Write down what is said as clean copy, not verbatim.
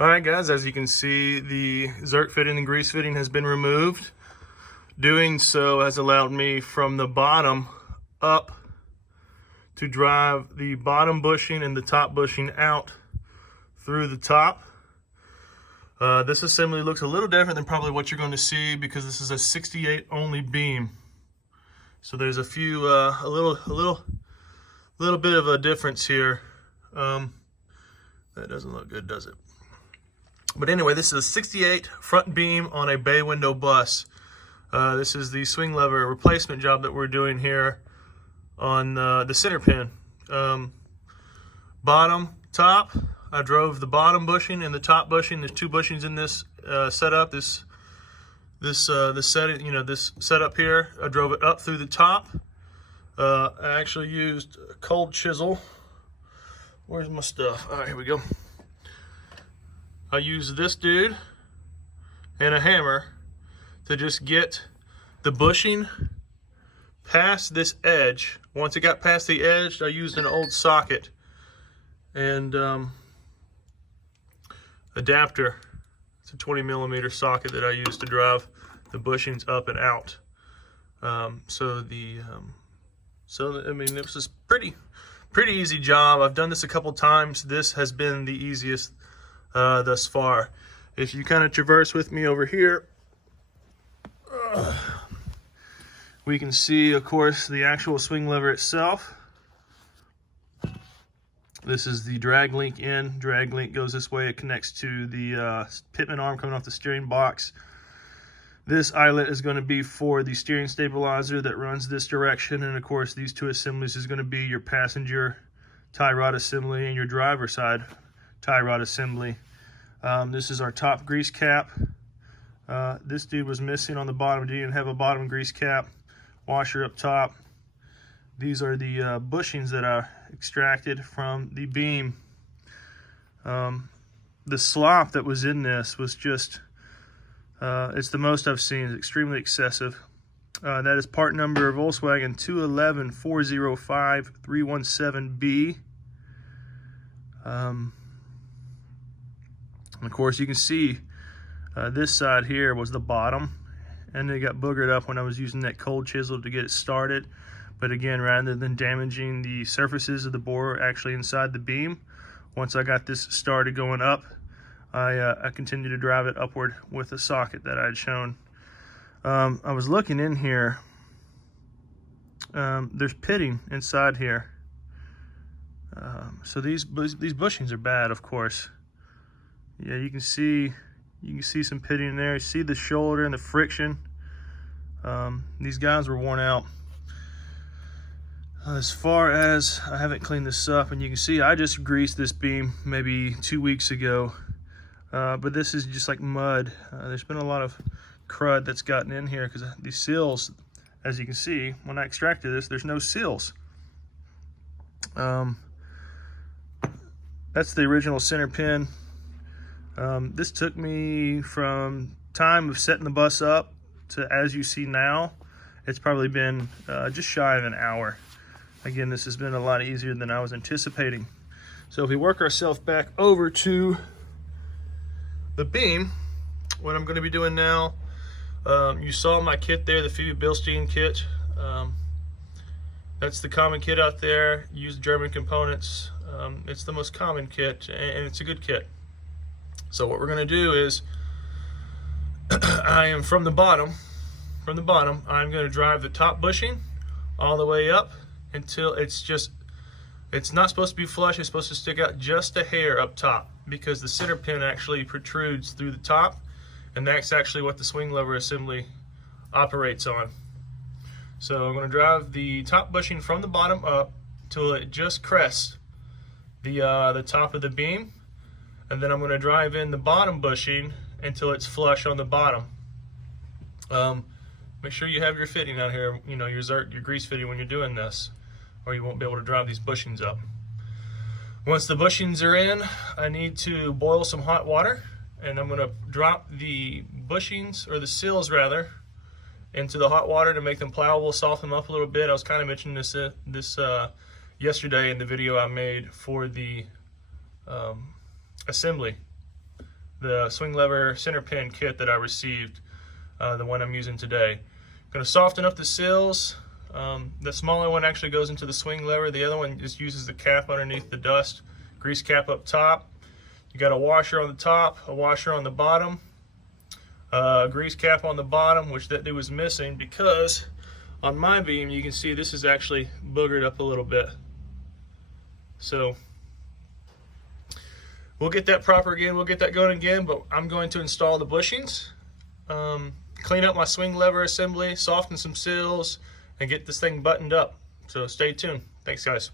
Alright guys, as you can see, the Zerk fitting and grease fitting has been removed. Doing so has allowed me from the bottom up to drive the bottom bushing and the top bushing out through the top. This assembly looks a little different than probably what you're going to see because this is a 68 only beam. So there's a few, a little bit of a difference here. That doesn't look good, does it? But anyway, this is a 68 front beam on a bay window bus. This is the swing lever replacement job that we're doing here on the center pin. Bottom, top, I drove the bottom bushing and the top bushing. There's two bushings in this setup. This setup here. I drove it up through the top. I actually used a cold chisel. Where's my stuff? All right, here we go. I used this dude and a hammer to just get the bushing past this edge. Once it got past the edge, I used an old socket and adapter. It's a 20mm socket that I used to drive the bushings up and out. So I mean, it was a pretty easy job. I've done this a couple times. This has been the easiest thus far. If you kind of traverse with me over here, we can see, of course, the actual swing lever itself. This is the drag link in. Drag link goes this way. It connects to the pitman arm coming off the steering box. This eyelet is going to be for the steering stabilizer that runs this direction, and of course these two assemblies is going to be your passenger tie rod assembly and your driver side tie rod assembly. This is our top grease cap. This dude was missing on the bottom. Didn't have a bottom grease cap. Washer up top. These are the bushings that I extracted from the beam. The slop that was in this was just, it's the most I've seen. It's extremely excessive. That is part number Volkswagen 211405317B. And of course you can see this side here was the bottom, and it got boogered up when I was using that cold chisel to get it started. But again, rather than damaging the surfaces of the bore actually inside the beam, once I got this started going up, I continued to drive it upward with a socket that I had shown. I was looking in here. There's pitting inside here. So these bushings are bad, of course. Yeah, you can see some pitting in there. You see the shoulder and the friction. These guys were worn out. As far as, I haven't cleaned this up, and you can see I just greased this beam maybe 2 weeks ago. But this is just like mud. There's been a lot of crud that's gotten in here because these seals, as you can see, when I extracted this, there's no seals. That's the original center pin. This took me from time of setting the bus up to as you see now. It's probably been just shy of an hour. Again, this has been a lot easier than I was anticipating. So if we work ourselves back over to the beam, what I'm going to be doing now, you saw my kit there, the Febi kit. That's the common kit out there. Use German components. It's the most common kit, and it's a good kit. So what we're going to do is, I am from the bottom, I'm going to drive the top bushing all the way up until it's not supposed to be flush. It's supposed to stick out just a hair up top because the center pin actually protrudes through the top, and that's actually what the swing lever assembly operates on. So I'm going to drive the top bushing from the bottom up till it just crests the top of the beam, and then I'm going to drive in the bottom bushing until it's flush on the bottom. Make sure you have your fitting out here, you know, your grease fitting when you're doing this, or you won't be able to drive these bushings up. Once the bushings are in, I need to boil some hot water, and I'm going to drop the bushings, or the seals rather, into the hot water to make them pliable, soften them up a little bit. I was kind of mentioning this yesterday in the video I made for the assembly. the swing lever center pin kit that I received, the one I'm using today. I'm going to soften up the seals. The smaller one actually goes into the swing lever. The other one just uses the cap underneath the dust, grease cap up top. You got a washer on the top, a washer on the bottom, a grease cap on the bottom, which that was missing because on my beam you can see this is actually boogered up a little bit. So we'll get that proper again, we'll get that going again, but I'm going to install the bushings, clean up my swing lever assembly, soften some seals, and get this thing buttoned up. So stay tuned. Thanks, guys.